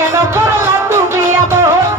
কেন করলা তুমি এমন?